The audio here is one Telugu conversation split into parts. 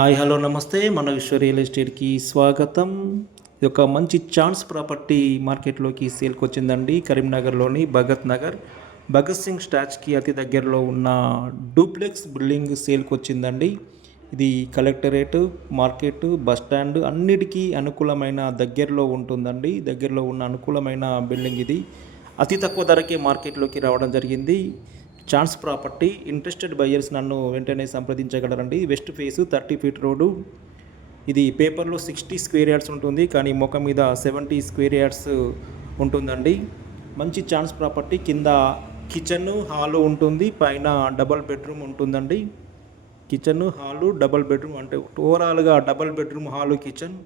హాయ్ హలో నమస్తే మన విశ్వ రియల్ ఎస్టేట్కి స్వాగతం. ఇది ఒక మంచి ఛాన్స్ ప్రాపర్టీ మార్కెట్లోకి సేల్కి వచ్చిందండి. కరీంనగర్లోని భగత్ సింగ్ స్టాచ్కి అతి దగ్గరలో ఉన్న డూప్లెక్స్ బిల్డింగ్ సేల్కి వచ్చిందండి. ఇది కలెక్టరేట్, మార్కెట్, బస్ స్టాండ్ అన్నిటికీ అనుకూలమైన దగ్గరలో ఉంటుందండి. దగ్గరలో ఉన్న అనుకూలమైన బిల్డింగ్ ఇది. అతి తక్కువ ధరకే మార్కెట్లోకి రావడం జరిగింది. Chance property. ఇంట్రెస్టెడ్ బయ్యర్స్ నన్ను వెంటనే సంప్రదించగలరండి. West face 30 feet road. ఇది పేపర్లో 60 స్క్వేర్ యార్డ్స్ ఉంటుంది, కానీ మొక్క మీద 70 స్క్వేర్ యార్డ్స్ ఉంటుందండి. మంచి ఛాన్స్ ప్రాపర్టీ. కింద కిచెన్ హాలు ఉంటుంది, పైన డబల్ బెడ్రూమ్ ఉంటుందండి. కిచెన్ హాలు డబల్ బెడ్రూమ్ అంటే ఓవరాల్గా double bedroom hall kitchen.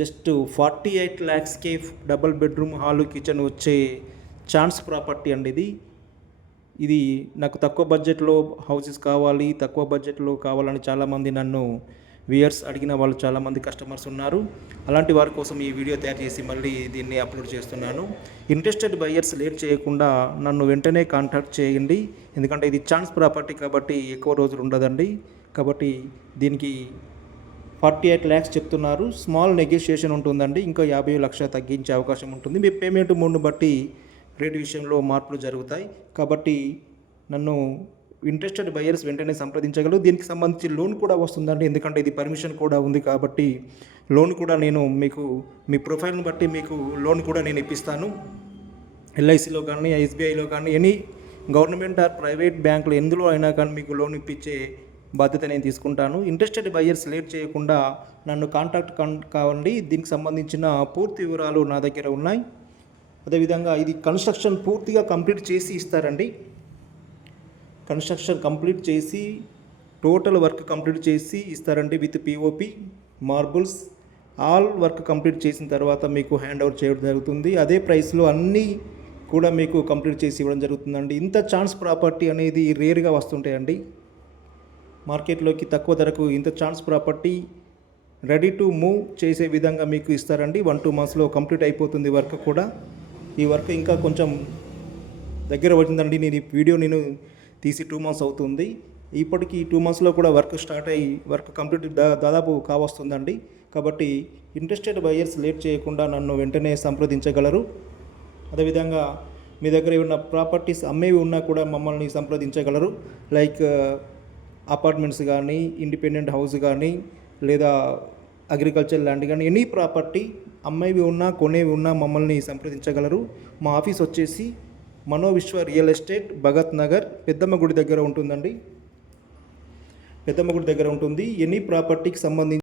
Just 48 lakhsకే డబల్ బెడ్రూమ్ హాలు కిచెన్ వచ్చే ఛాన్స్ ప్రాపర్టీ అండి ఇది. ఇది నాకు తక్కువ బడ్జెట్లో హౌసెస్ కావాలి, తక్కువ బడ్జెట్లో కావాలని చాలామంది నన్ను వ్యూయర్స్ అడిగిన వాళ్ళు చాలామంది కస్టమర్స్ ఉన్నారు. అలాంటి వారి కోసం ఈ వీడియో తయారు చేసి మళ్ళీ దీన్ని అప్లోడ్ చేస్తున్నాను. ఇంట్రెస్టెడ్ బయ్యర్స్ లేట్ చేయకుండా నన్ను వెంటనే కాంటాక్ట్ చేయండి. ఎందుకంటే ఇది ఛాన్స్ ప్రాపర్టీ కాబట్టి ఎక్కువ రోజులు ఉండదండి. కాబట్టి దీనికి 48 lakhs చెప్తున్నారు. స్మాల్ నెగోషియేషన్ ఉంటుందండి. ఇంకా 50 లక్షలు తగ్గించే అవకాశం ఉంటుంది. మీ పేమెంట్ మోడ్ను బట్టి రేట్ విషయంలో మార్పులు జరుగుతాయి. కాబట్టి నన్ను ఇంట్రెస్టెడ్ బయ్యర్స్ వెంటనే సంప్రదించగలరు. దీనికి సంబంధించి లోన్ కూడా వస్తుందండి. ఎందుకంటే ఇది పర్మిషన్ కూడా ఉంది కాబట్టి లోన్ కూడా నేను మీకు మీ ప్రొఫైల్ని బట్టి మీకు లోన్ కూడా నేను ఇప్పిస్తాను. ఎల్ఐసిలో కానీ, ఎస్బీఐలో కానీ, ఎనీ గవర్నమెంట్ ఆర్ ప్రైవేట్ బ్యాంకులు ఎందులో అయినా కానీ మీకు లోన్ ఇప్పించే బాధ్యత నేను తీసుకుంటాను. ఇంట్రెస్టెడ్ బయ్యర్స్ లేట్ చేయకుండా నన్ను కాంటాక్ట్ కావండి. దీనికి సంబంధించిన పూర్తి వివరాలు నా దగ్గర ఉన్నాయి. అదేవిధంగా ఇది కన్స్ట్రక్షన్ పూర్తిగా కంప్లీట్ చేసి ఇస్తారండి. కన్స్ట్రక్షన్ కంప్లీట్ చేసి టోటల్ వర్క్ కంప్లీట్ చేసి ఇస్తారండి. With POP, marbles, all work complete చేసిన తర్వాత మీకు హ్యాండ్ ఓవర్ చేయడం జరుగుతుంది. అదే ప్రైస్లో అన్నీ కూడా మీకు కంప్లీట్ చేసి ఇవ్వడం జరుగుతుందండి. ఇంత ఛాన్స్ ప్రాపర్టీ అనేది రేర్గా వస్తుంటాయండి మార్కెట్లోకి. తక్కువ ధరకు ఇంత chance property ready to move చేసే విధంగా మీకు ఇస్తారండి. 1-2 monthsలో కంప్లీట్ అయిపోతుంది వర్క్ కూడా. ఈ వర్క్ ఇంకా కొంచెం దగ్గర వచ్చిందండి. నేను ఈ వీడియో తీసి 2 months అవుతుంది. ఇప్పటికి 2 monthsలో కూడా వర్క్ స్టార్ట్ అయ్యి వర్క్ కంప్లీట్ దాదాపు కావస్తుందండి. కాబట్టి ఇంట్రెస్టెడ్ బయ్యర్స్ లేట్ చేయకుండా నన్ను వెంటనే సంప్రదించగలరు. అదేవిధంగా మీ దగ్గర ఏమైనా ప్రాపర్టీస్ అమ్మేవి ఉన్నా కూడా మమ్మల్ని సంప్రదించగలరు. లైక్ అపార్ట్మెంట్స్ కానీ, ఇండిపెండెంట్ హౌస్ కానీ, లేదా అగ్రికల్చర్ ల్యాండ్ కానీ, ఎనీ ప్రాపర్టీ అమ్మేవి ఉన్నా కొనేవి ఉన్నా మమ్మల్ని సంప్రదించగలరు. మా ఆఫీస్ వచ్చేసి మనో విశ్వ రియల్ ఎస్టేట్, భగత్ నగర్, పెద్దమ్మ గుడి దగ్గర ఉంటుందండి. పెద్దమ్మ గుడి దగ్గర ఉంటుంది. ఎనీ ప్రాపర్టీకి సంబంధించి